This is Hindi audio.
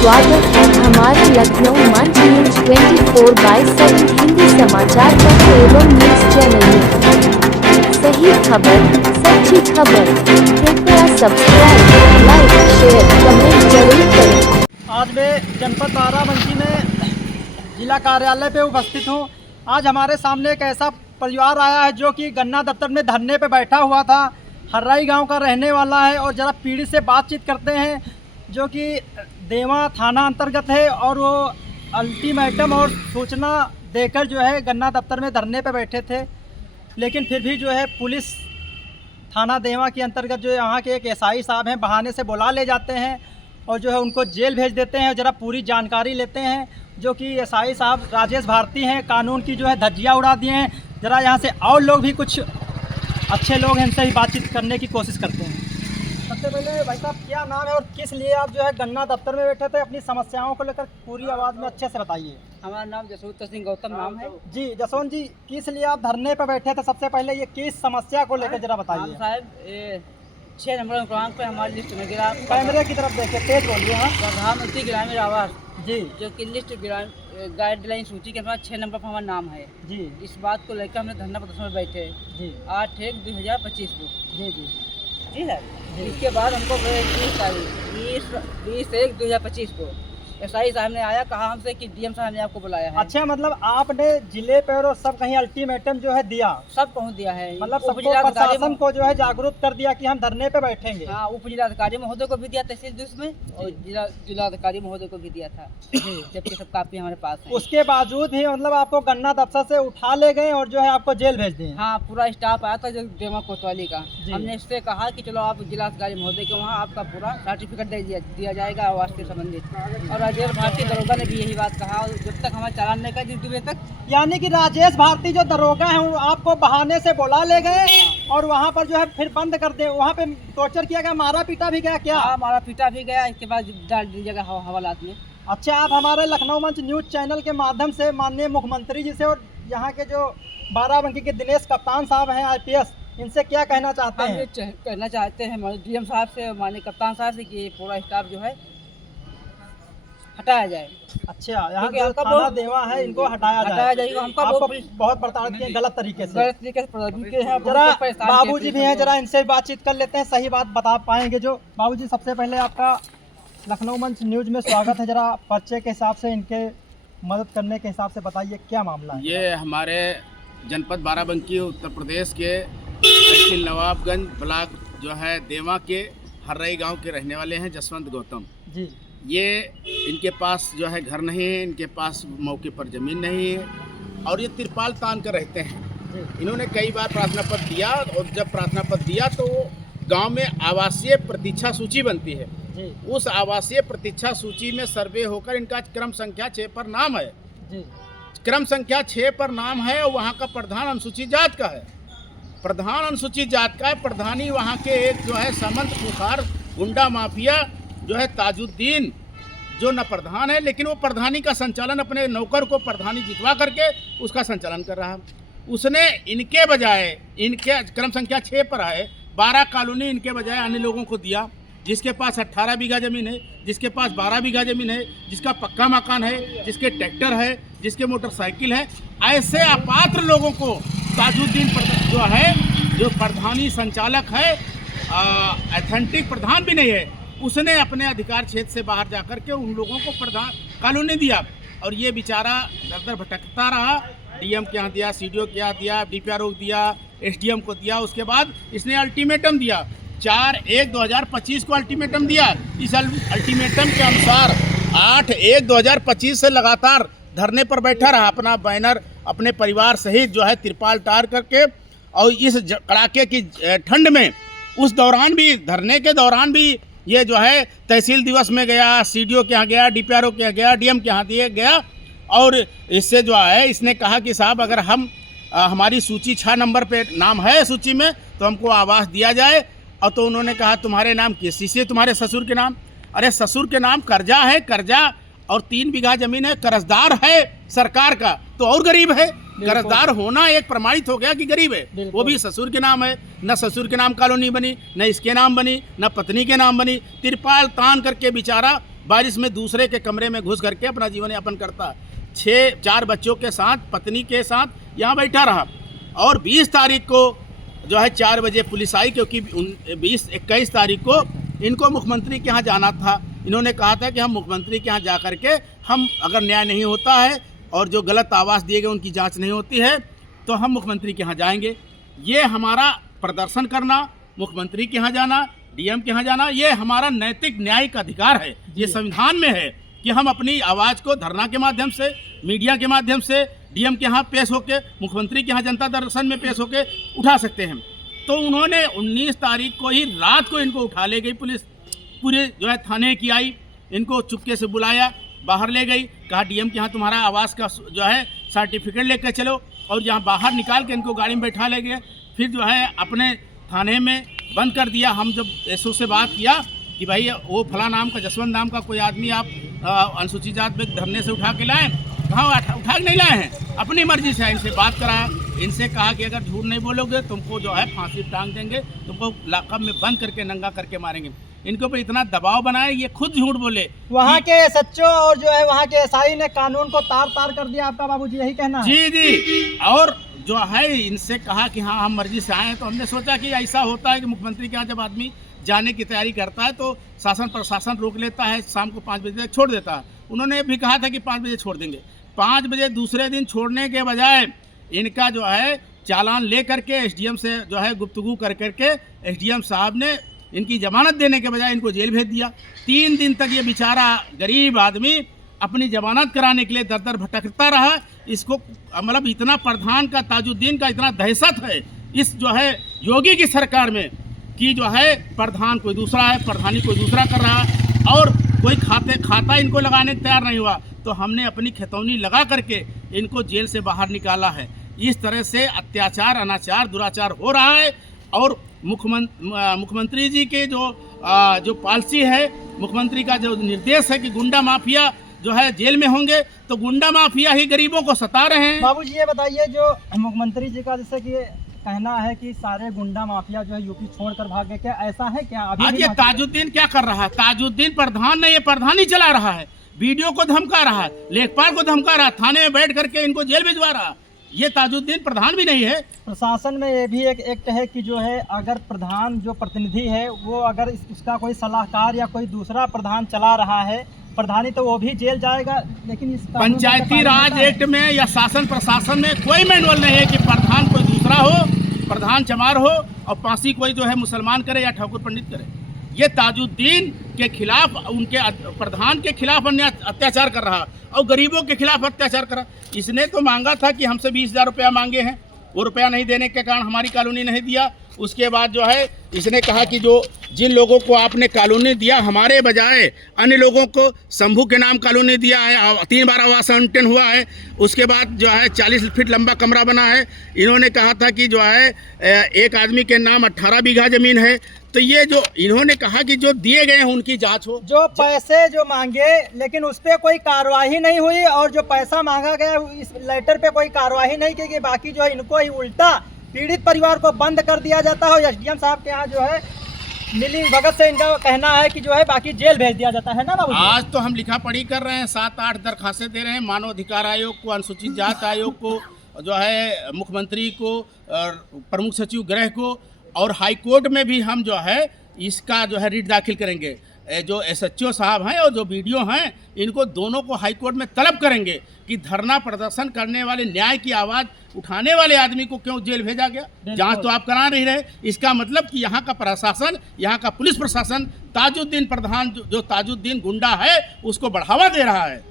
स्वागत है हमारे लखनऊ मंच न्यूज 24/7 हिंदी समाचार पत्र एवं न्यूज चैनल में सही खबर, सच्ची खबर। कृपया सब्सक्राइब, लाइक, शेयर, कमेंट जरूर करें। आज मैं जनपद बाराबंकी में जिला कार्यालय पे उपस्थित हूँ। आज हमारे सामने एक ऐसा परिवार आया है जो कि गन्ना दफ्तर में धरने पे बैठा हुआ था। हर्राई गांव का रहने वाला है और ज़रा पीड़ित से बातचीत करते हैं, जो कि देवा थाना अंतर्गत है। और वो अल्टीमेटम और सूचना देकर जो है गन्ना दफ्तर में धरने पे बैठे थे, लेकिन फिर भी जो है पुलिस थाना देवा के अंतर्गत जो यहाँ के एक एसआई साहब हैं बहाने से बुला ले जाते हैं और जो है उनको जेल भेज देते हैं। ज़रा पूरी जानकारी लेते हैं, जो कि एसआई साहब राजेश भारती हैं, कानून की जो है धज्जियाँ उड़ा दिए हैं। ज़रा यहाँ से और लोग भी कुछ अच्छे लोग हैं, इनसे ही बातचीत करने की कोशिश करते हैं। सबसे पहले भाई साहब, क्या नाम है और किस लिए आप जो है गन्ना दफ्तर में बैठे थे? अपनी समस्याओं को लेकर पूरी आवाज़ में अच्छे से बताइए। हमारा नाम जसवंत सिंह गौतम नाम है जी जसवंत जी, किस लिए आप धरने पर बैठे थे? सबसे पहले ये किस समस्या को लेकर जरा बताइए। साहब 6 नंबर क्रमांक पे हमारी लिस्ट में गिरा। कैमरे की तरफ देखिए, तेज बोलिए। हाँ, प्रधानमंत्री ग्रामीण आवास जी जो कि लिस्ट गाइडलाइन सूची के अनुसार 6 नंबर पर हमारा नाम है। जी इस बात को लेकर हमने धरना प्रदर्शन में बैठे जी 8/1/2025 को। जी जी जी सर, इसके बाद हमको 20/1/2025 को एसआई साहब ने आया, कहा हमसे कि डीएम साहब ने आपको बुलाया है। अच्छा, मतलब आपने जिले पर और सब कहीं अल्टीमेटम जो है दिया, सब पहुंच दिया है, मतलब सबको प्रशासन को जो है जागरूक कर दिया कि हम धरने पे बैठेंगे। हाँ, उप जिलाधिकारी महोदय को भी दिया तहसील जुस में, और जिलाधिकारी महोदय को भी दिया था, जबकि सब कापी हमारे पास है। उसके बावजूद भी मतलब आपको गन्ना दफ्तर से उठा ले गए और जो है आपको जेल भेज दिए। हाँ, पूरा स्टाफ आया था जो देवा कोतवाली का। हमने इससे कहा कि चलो आप जिलाधिकारी महोदय के वहाँ आपका पूरा सर्टिफिकेट दे दिया जाएगा आवास से संबंधित। और राजेश भारती दरोगा ने भी यही बात कहा, और जब तक हमारा चालान नहीं का जिस दुबे तक। यानी कि राजेश भारती जो दरोगा हैं वो आपको बहाने से बुला ले गए और वहाँ पर जो है फिर बंद कर दे। वहाँ पे टॉर्चर किया गया, मारा पीटा भी गया क्या? हाँ, मारा पीटा भी गया, इसके बाद डाल दी जगह हवालात में। अच्छा, आप हमारे लखनऊ मंच न्यूज चैनल के माध्यम से माननीय मुख्यमंत्री जी से और यहाँ के जो बाराबंकी के दिनेश कप्तान साहब हैं IPS, इनसे क्या कहना चाहते हैं? कहना चाहते हैं डीएम साहब से, माननीय कप्तान साहब से, कि पूरा स्टाफ जो है हटाया जाए। अच्छा, यहाँ जो थाना देवा है इनको हटाया जाएगा। हमका आपको बहुत प्रताड़ित किए गलत तरीके से। हैं। जरा बाबूजी भी हैं, जरा इनसे बातचीत कर लेते हैं, सही बात बता पाएंगे जो। बाबूजी, सबसे पहले आपका लखनऊ मंच न्यूज में स्वागत है। जरा पर्चे के हिसाब से इनके मदद करने के हिसाब से बताइए क्या मामला है। ये हमारे जनपद बाराबंकी उत्तर प्रदेश के तहसील नवाबगंज ब्लॉक जो है देवा के हर्राई गांव के रहने वाले हैं जसवंत गौतम जी। ये इनके पास जो है घर नहीं है, इनके पास मौके पर ज़मीन नहीं है और ये तिरपाल तान कर रहते हैं। इन्होंने कई बार प्रार्थना पत्र दिया, और जब प्रार्थना पत्र दिया तो गांव में आवासीय प्रतीक्षा सूची बनती है। उस आवासीय प्रतीक्षा सूची में सर्वे होकर इनका क्रम संख्या 6 पर नाम है। क्रम संख्या 6 पर नाम है और वहाँ का प्रधान अनुसूचित जात का है। प्रधान अनुसूचित जात का है। प्रधानी वहाँ के एक जो है सामंत खुखार गुंडा माफिया जो है ताजुद्दीन, जो न प्रधान है, लेकिन वो प्रधानी का संचालन अपने नौकर को प्रधानी जितवा करके उसका संचालन कर रहा है। उसने इनके बजाय, इनके क्रम संख्या 6 पर है, 12 कॉलोनी इनके बजाय अन्य लोगों को दिया, जिसके पास 18 बीघा ज़मीन है, जिसके पास 12 बीघा ज़मीन है, जिसका पक्का मकान है, जिसके ट्रैक्टर है, जिसके मोटरसाइकिल है। ऐसे अपात्र लोगों को ताजुद्दीन जो है, जो प्रधानी संचालक है, ऑथेंटिक प्रधान भी नहीं है, उसने अपने अधिकार क्षेत्र से बाहर जाकर के उन लोगों को प्रधान कॉलोनी दिया। और ये बेचारा दर दर भटकता रहा। डीएम के यहाँ दिया, CDO के यहाँ दिया, DPRO को दिया, SDM को दिया। उसके बाद इसने अल्टीमेटम दिया, 4/1/2025 को अल्टीमेटम दिया। इस अल्टीमेटम के अनुसार 8/1/2025 से लगातार धरने पर बैठा रहा, अपना बैनर अपने परिवार सहित जो है तिरपाल तार करके। और इस कड़ाके की ठंड में उस दौरान भी, धरने के दौरान भी ये जो है तहसील दिवस में गया, CDO के यहाँ गया, DPRO के यहाँ गया, DM के यहाँ दिए गया। और इससे जो है इसने कहा कि साहब अगर हमारी सूची 6 नंबर पे नाम है सूची में तो हमको आवास दिया जाए। और तो उन्होंने कहा तुम्हारे नाम किसी से, तुम्हारे ससुर के नाम? अरे ससुर के नाम कर्जा है, कर्जा, और 3 बीघा ज़मीन है, कर्जदार है, सरकार का तो और गरीब है। कर्जदार होना एक प्रमाणित हो गया कि गरीब है। वो भी ससुर के नाम है, न ससुर के नाम कॉलोनी बनी, न इसके नाम बनी, न पत्नी के नाम बनी। तिरपाल तान करके बेचारा बारिश में दूसरे के कमरे में घुस करके अपना जीवन यापन करता। 4 बच्चों के साथ, पत्नी के साथ यहाँ बैठा रहा। और 20 तारीख को जो है 4 बजे पुलिस आई, क्योंकि 21 तारीख को इनको मुख्यमंत्री के यहाँ जाना था। इन्होंने कहा था कि हम मुख्यमंत्री के यहाँ जा करके हम अगर न्याय नहीं होता है और जो गलत आवास दिए गए उनकी जांच नहीं होती है तो हम मुख्यमंत्री के यहाँ जाएंगे। ये हमारा प्रदर्शन करना, मुख्यमंत्री के यहाँ जाना, डीएम के यहाँ जाना, ये हमारा नैतिक न्यायिक अधिकार है। ये संविधान में है कि हम अपनी आवाज़ को धरना के माध्यम से, मीडिया के माध्यम से, डीएम के यहाँ पेश होके, मुख्यमंत्री के यहाँ जनता दर्शन में पेश होके उठा सकते हैं। तो उन्होंने 19 तारीख को ही रात को इनको उठा ले गई पुलिस, पूरे जो है थाने की आई, इनको चुपके से बुलाया, बाहर ले गई, कहा डीएम के यहाँ तुम्हारा आवास का जो है सर्टिफिकेट लेकर चलो, और यहाँ बाहर निकाल के इनको गाड़ी में बैठा ले गए। फिर जो है अपने थाने में बंद कर दिया। हम जब एसओ से बात किया कि भाई वो फला नाम का, जसवंत नाम का कोई आदमी आप अनुसूचित जाति धरने से उठा के लाए, कहाँ उठा के नहीं लाए हैं, अपनी मर्जी से इनसे बात कराया। इनसे कहा कि अगर झूठ नहीं बोलोगे तुमको जो है फांसी टांग देंगे, तुमको लाकअप में बंद करके नंगा करके मारेंगे। इनके ऊपर इतना दबाव बनाए, ये खुद झूठ बोले। वहाँ के सच्चो और जो है वहाँ के एसआई ने कानून को तार तार कर दिया, आपका बाबूजी यही कहना है? जी। और जो है इनसे कहा कि हाँ हम मर्जी से आए हैं। तो हमने सोचा कि ऐसा होता है कि मुख्यमंत्री के यहाँ जब आदमी जाने की तैयारी करता है तो शासन प्रशासन रोक लेता है, शाम को 5 बजे तक छोड़ देता है। उन्होंने भी कहा था कि 5 बजे छोड़ देंगे। 5 बजे दूसरे दिन छोड़ने के बजाय इनका जो है चालान ले करके एसडीएम से जो है गुफ्तगू कर करके एसडीएम साहब ने इनकी जमानत देने के बजाय इनको जेल भेज दिया। 3 दिन तक ये बेचारा गरीब आदमी अपनी जमानत कराने के लिए दर दर भटकता रहा। इसको मतलब इतना प्रधान का, ताजुद्दीन का इतना दहशत है इस जो है योगी की सरकार में कि जो है प्रधान कोई दूसरा है, प्रधानी कोई दूसरा कर रहा है, और कोई खाता इनको लगाने को तैयार नहीं हुआ। तो हमने अपनी खतौनी लगा करके इनको जेल से बाहर निकाला है। इस तरह से अत्याचार, अनाचार, दुराचार हो रहा है। और मुख्यमंत्री जी के जो पॉलिसी है, मुख्यमंत्री का जो निर्देश है कि गुंडा माफिया जो है जेल में होंगे, तो गुंडा माफिया ही गरीबों को सता रहे हैं। बाबूजी ये बताइए, जो मुख्यमंत्री जी का जैसे कि कहना है कि सारे गुंडा माफिया जो है यूपी छोड़कर भाग गए, क्या ऐसा है क्या? आज ये ताजुद्दीन क्या कर रहा है? ताजुद्दीन प्रधान ने, ये प्रधान ही चला रहा है, वीडियो को धमका रहा है, लेखपाल को धमका रहा है, थाने में बैठ करके इनको जेल भिजवा रहा है। ये ताजुद्दीन प्रधान भी नहीं है। प्रशासन में ये भी एक एक्ट है कि जो है अगर प्रधान जो प्रतिनिधि है वो अगर उसका कोई सलाहकार या कोई दूसरा प्रधान चला रहा है प्रधानी, तो वो भी जेल जाएगा। लेकिन इस पंचायती राज एक्ट में या शासन प्रशासन में कोई मैनुअल नहीं है कि प्रधान कोई दूसरा हो, प्रधान चमार हो और फांसी कोई जो है मुसलमान करे या ठाकुर पंडित करे। ये ताजुद्दीन के खिलाफ, उनके प्रधान के खिलाफ अन्य अत्याचार कर रहा और गरीबों के खिलाफ अत्याचार कर रहा। इसने तो मांगा था कि हमसे 20,000 रुपया मांगे हैं, वो रुपया नहीं देने के कारण हमारी कॉलोनी नहीं दिया। उसके बाद जो है इसने कहा कि जिन लोगों को आपने कॉलोनी दिया, हमारे बजाय अन्य लोगों को शंभू के नाम कॉलोनी दिया है, 3 बार आवास आवंटन हुआ है। उसके बाद जो है 40 फीट लंबा कमरा बना है। इन्होंने कहा था कि जो है एक आदमी के नाम 18 बीघा ज़मीन है। तो ये जो इन्होंने कहा कि जो दिए गए हैं उनकी जांच हो। जो पैसे जो मांगे लेकिन उस पर कोई कार्रवाई नहीं हुई, और जो पैसा मांगा गया इस लेटर पे कोई कार्रवाई नहीं की गई। बाकी जो है इनको ही उल्टा पीड़ित परिवार को बंद कर दिया जाता है। एसडीएम साहब के यहाँ जो है मिली भगत से इनका कहना है कि जो है बाकी जेल भेज दिया जाता है ना बाबू। आज तो हम लिखा पढ़ी कर रहे हैं, 7-8 दरखास्तें दे रहे हैं मानव अधिकार आयोग को, अनुसूचित जाति आयोग को, जो है मुख्यमंत्री को, प्रमुख सचिव गृह को, और हाई कोर्ट में भी हम जो है इसका जो है रिट दाखिल करेंगे। जो एसएचओ साहब हैं और जो वीडियो हैं, इनको दोनों को हाई कोर्ट में तलब करेंगे कि धरना प्रदर्शन करने वाले, न्याय की आवाज़ उठाने वाले आदमी को क्यों जेल भेजा गया। जांच तो आप करा नहीं रहे। इसका मतलब कि यहाँ का प्रशासन, यहाँ का पुलिस प्रशासन ताजुद्दीन प्रधान, जो ताजुद्दीन गुंडा है, उसको बढ़ावा दे रहा है।